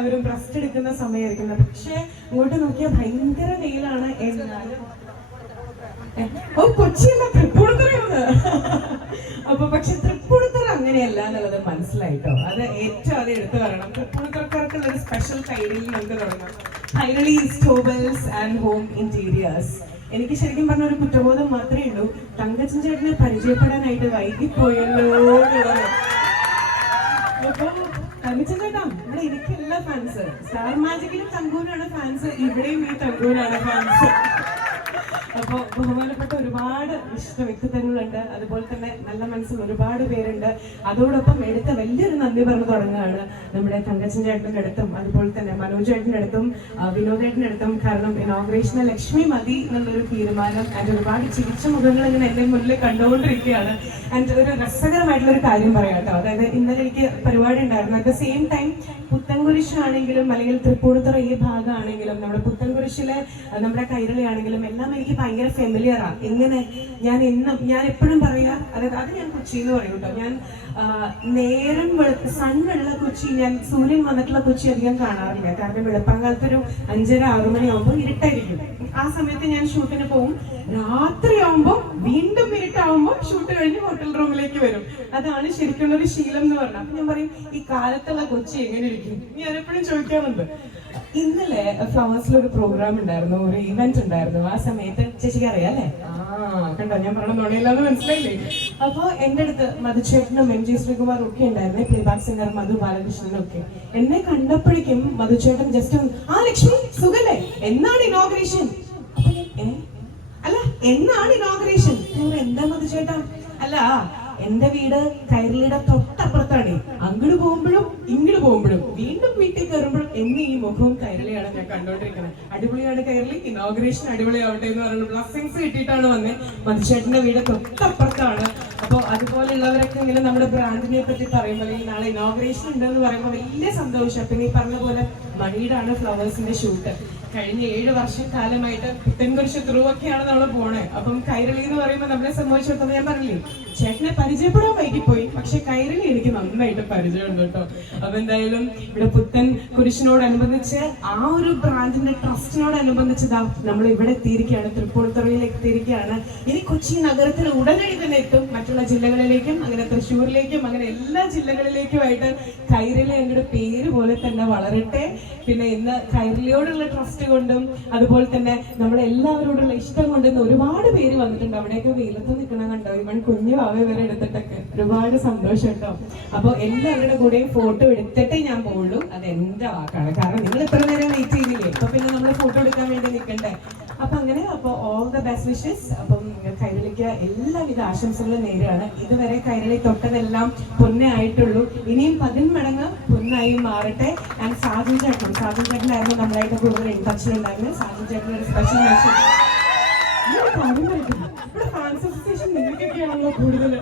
അവരും റെസ്റ്റ് എടുക്കുന്ന സമയമായിരിക്കുന്നത്. പക്ഷെ ഇങ്ങോട്ട് നോക്കിയാൽ ഭയങ്കര വെയിലാണ്. കൊച്ചിയല്ല, തൃപ്പൂണിത്തുറയാണ്. അപ്പൊ പക്ഷെ തൃപ്പൂണിത്തുറ അങ്ങനെയല്ല എന്നുള്ളത് മനസ്സിലായിട്ടോ. അത് ഏറ്റവും അത് എടുത്തു പറയണം. തൃപ്പൂണിത്തുറക്കാർക്കുള്ള ഒരു സ്പെഷ്യൽ കൈരളി നമുക്ക് തുടങ്ങാം. കൈരളി സ്റ്റോബൽസ് ആൻഡ് ഹോം ഇന്റീരിയേഴ്സ്. എനിക്ക് ശരിക്കും പറഞ്ഞ ഒരു കുറ്റബോധം മാത്രമേ ഉള്ളൂ, തങ്കച്ചൻ ചേട്ടനെ പരിചയപ്പെടാനായിട്ട് വൈകിപ്പോയല്ലോ. അപ്പൊ തങ്കച്ചൻ ചേട്ടാ, ഇവിടെ എനിക്കല്ല ഫാൻസ്. സ്റ്റാർ മാജിക്കിലും തങ്കൂരാണ് ഫാൻസ്, ഇവിടെയും ഈ തങ്കൂരാണ് ഫാൻസ്. അപ്പൊ ബഹുമാനപ്പെട്ട ഒരുപാട് ഇഷ്ട വ്യക്തിത്വങ്ങളുണ്ട്, അതുപോലെ തന്നെ നല്ല മനസ്സിൽ ഒരുപാട് പേരുണ്ട്. അതോടൊപ്പം എടുത്ത വലിയൊരു നന്ദി പറഞ്ഞു തുടങ്ങുകയാണ് നമ്മുടെ തങ്കച്ചൻ ചേട്ടൻ്റെ അടുത്തും അതുപോലെ തന്നെ മനോജ് ചേട്ടൻ്റെ അടുത്തും വിനോദേട്ടൻ്റെ അടുത്തും. കാരണം ഇനോഗ്രേഷന് ലക്ഷ്മി മതി എന്നുള്ളൊരു തീരുമാനം. ആൻഡ് ഒരുപാട് ചിരിച്ച മുഖങ്ങൾ ഇങ്ങനെ എന്റെ മുന്നിൽ കണ്ടുകൊണ്ടിരിക്കുകയാണ്. ആൻഡ് ഒരു രസകരമായിട്ടുള്ള ഒരു കാര്യം പറയാം കേട്ടോ. അതായത് ഇന്നലെ എനിക്ക് പരിപാടി ഉണ്ടായിരുന്നു. അറ്റ് ദ സെയിം ടൈം പുത്തൻകുരിശാണെങ്കിലും അല്ലെങ്കിൽ തൃപ്പൂണിത്തുറ ഈ ഭാഗമാണെങ്കിലും നമ്മുടെ പുത്തൻകുരിശിലെ നമ്മുടെ കൈരളി ആണെങ്കിലും എല്ലാം എനിക്ക് ഭയങ്കര ഫെമിലിയറാണ്. എങ്ങനെ ഞാൻ എപ്പോഴും പറയാ, അതായത് അത് ഞാൻ കൊച്ചി എന്ന് പറയും കേട്ടോ. ഞാൻ നേരം സണ്ണുള്ള കൊച്ചി, ഞാൻ സൂര്യൻ വന്നിട്ടുള്ള കൊച്ചി അധികം കാണാറില്ല. കാരണം വെളുപ്പാങ്കാലത്ത് ഒരു 5:30-6 മണിയാകുമ്പോൾ ഇരുട്ടായിരിക്കും. ആ സമയത്ത് ഞാൻ ഷൂട്ടിന് പോകും. രാത്രിയാവുമ്പോ വീണ്ടും ഇരുട്ടാവുമ്പോൾ ഷൂട്ട് കഴിഞ്ഞ് ഹോട്ടൽ റൂമിലേക്ക് വരും. അതാണ് ശരിക്കുള്ള ഒരു ശീലം എന്ന് പറഞ്ഞാൽ. അപ്പൊ ഞാൻ പറയും, ഈ കാലത്തുള്ള കൊച്ചി എങ്ങനെ ഇരിക്കും ഞാൻ എപ്പോഴും ചോദിക്കാറുണ്ട്. ഇന്നലെ ഫ്ലവേഴ്സിലൊരു പ്രോഗ്രാം ഉണ്ടായിരുന്നു, ഒരു ഇവന്റ് ഉണ്ടായിരുന്നു. ആ സമയത്ത് ചേച്ചിക്ക് അറിയാം അല്ലേ? കണ്ടോ, ഞാൻ പറഞ്ഞ നുണയില്ലാന്ന് മനസ്സിലായില്ലേ? അപ്പൊ എന്റെ അടുത്ത് മധുചേട്ടനും MG ശ്രീകുമാറും ഒക്കെ ഉണ്ടായിരുന്നു, പ്ലേബാക്ക് സിംഗർ മധു ബാലകൃഷ്ണനും ഒക്കെ. എന്നെ കണ്ടപ്പോഴേക്കും മധുചേട്ടൻ ജസ്റ്റ് ലക്ഷ്മി സുഖല്ലേ, എന്നാണ് ഇനോഗ്രേഷൻ? അല്ല, എന്നാണ് ഇനോഗ്രേഷൻ? എന്താ മധുചേട്ടാ? അല്ല, എന്റെ വീട് കൈരളിയുടെ തൊട്ടപ്പുറത്താണ്. അങ്ങോട്ട് പോകുമ്പോഴും ഇങ്ങോട്ട് പോകുമ്പോഴും വീണ്ടും വീട്ടിൽ കയറുമ്പോഴും എന്നെ ഈ മുഖവും കൈരളിയാണ് ഞാൻ കണ്ടോണ്ടിരിക്കുന്നത്. അടിപൊളിയാണ് കൈരളി, ഇനോഗ്രേഷൻ അടിപൊളിയാവട്ടെ എന്ന് പറയുന്നത് ബ്ലസ്സിങ്സ് കിട്ടിയിട്ടാണ് വന്നത്. മധുചേട്ടന്റെ വീട് തൊട്ടപ്പുറത്താണ്. അപ്പോൾ അതുപോലെയുള്ളവരൊക്കെ ഇങ്ങനെ നമ്മുടെ ബ്രാൻഡിനെ പറ്റി പറയുമ്പോൾ, അല്ലെങ്കിൽ നാളെ ഇനോഗ്രേഷൻ ഉണ്ടെന്ന് പറയുമ്പോൾ വലിയ സന്തോഷം. പിന്നെ ഈ പറഞ്ഞ പോലെ മണിയുടെയാണ് ഫ്ലവേഴ്സിന്റെ ഷൂട്ട്. കഴിഞ്ഞ 7 വർഷക്കാലമായിട്ട് പുത്തൻകുരിശ് ത്രൂവൊക്കെയാണ് നമ്മൾ പോണേ. അപ്പം കൈരളി എന്ന് പറയുമ്പോൾ നമ്മളെ സംബന്ധിച്ചിടത്തോളം ഞാൻ പറഞ്ഞില്ലേ, ചേട്ടനെ പരിചയപ്പെടാൻ വൈകിപ്പോയി, പക്ഷെ കൈരളി എനിക്ക് നന്നായിട്ട് പരിചയമുണ്ട് കേട്ടോ. അപ്പൊ എന്തായാലും ഇവിടെ പുത്തൻ കുരിശിനോടനുബന്ധിച്ച് ആ ഒരു ബ്രാൻഡിന്റെ ട്രസ്റ്റിനോടനുബന്ധിച്ചതാ നമ്മൾ ഇവിടെ എത്തിയിരിക്കുകയാണ്, തൃപ്പൂണിത്തുറയിൽ എത്തിയിരിക്കുകയാണ്. ഇനി കൊച്ചി നഗരത്തിൽ ഉടനടി തന്നെ എത്തും, മറ്റുള്ള ജില്ലകളിലേക്കും അങ്ങനെ തൃശ്ശൂരിലേക്കും അങ്ങനെ എല്ലാ ജില്ലകളിലേക്കുമായിട്ട് കൈരളി ഞങ്ങളുടെ പേര് പോലെ തന്നെ വളരട്ടെ. പിന്നെ ഇന്ന് കൈരളിയോടുള്ള ട്രസ്റ്റ് കൊണ്ടും അതുപോലെ തന്നെ നമ്മുടെ എല്ലാവരോടുള്ള ഇഷ്ടം കൊണ്ടും ഒരുപാട് പേര് വന്നിട്ടുണ്ട്. അവിടെയൊക്കെ വെയിലത്ത് നിൽക്കണം കണ്ടോ, ഇവൻ കുഞ്ഞു വാവ വരെ എടുത്തിട്ടൊക്കെ ഒരുപാട് സന്തോഷം കേട്ടോ. അപ്പൊ എല്ലാവരുടെ കൂടെയും ഫോട്ടോ എടുത്തിട്ടേ ഞാൻ പോകുള്ളൂ, അത് എന്റെ വാക്കാണ്. കാരണം നിങ്ങൾ എത്ര നേരം വെയിറ്റ് ചെയ്തില്ലേ, അപ്പൊ പിന്നെ നമ്മൾ ഫോട്ടോ എടുക്കാൻ വേണ്ടി നിൽക്കണ്ടേ. അപ്പൊ അങ്ങനെ, അപ്പൊ ഓൾ ദ ബെസ്റ്റ് വിഷസ്. അപ്പം കൈരളിക്ക് എല്ലാവിധ ആശംസകളും നേരെയാണ്. ഇതുവരെ കൈരളി തൊട്ടതെല്ലാം പൊന്നെ ആയിട്ടുള്ളൂ, ഇനിയും 10 മടങ്ങ് പൊന്നായി മാറട്ടെ. ആൻഡ് സാജൻ ചേട്ടനായിരുന്നു നമ്മളായിട്ട് കൂടുതൽ ടച്ചിലുണ്ടായിരുന്നു. സാജൻ ചേട്ടൻ ഒരു സ്പെഷ്യൽ മെൻഷൻ. ഇവിടെ ഫാൻസ് അസോസിയേഷൻ നിങ്ങൾക്കൊക്കെയാണല്ലോ കൂടുതൽ.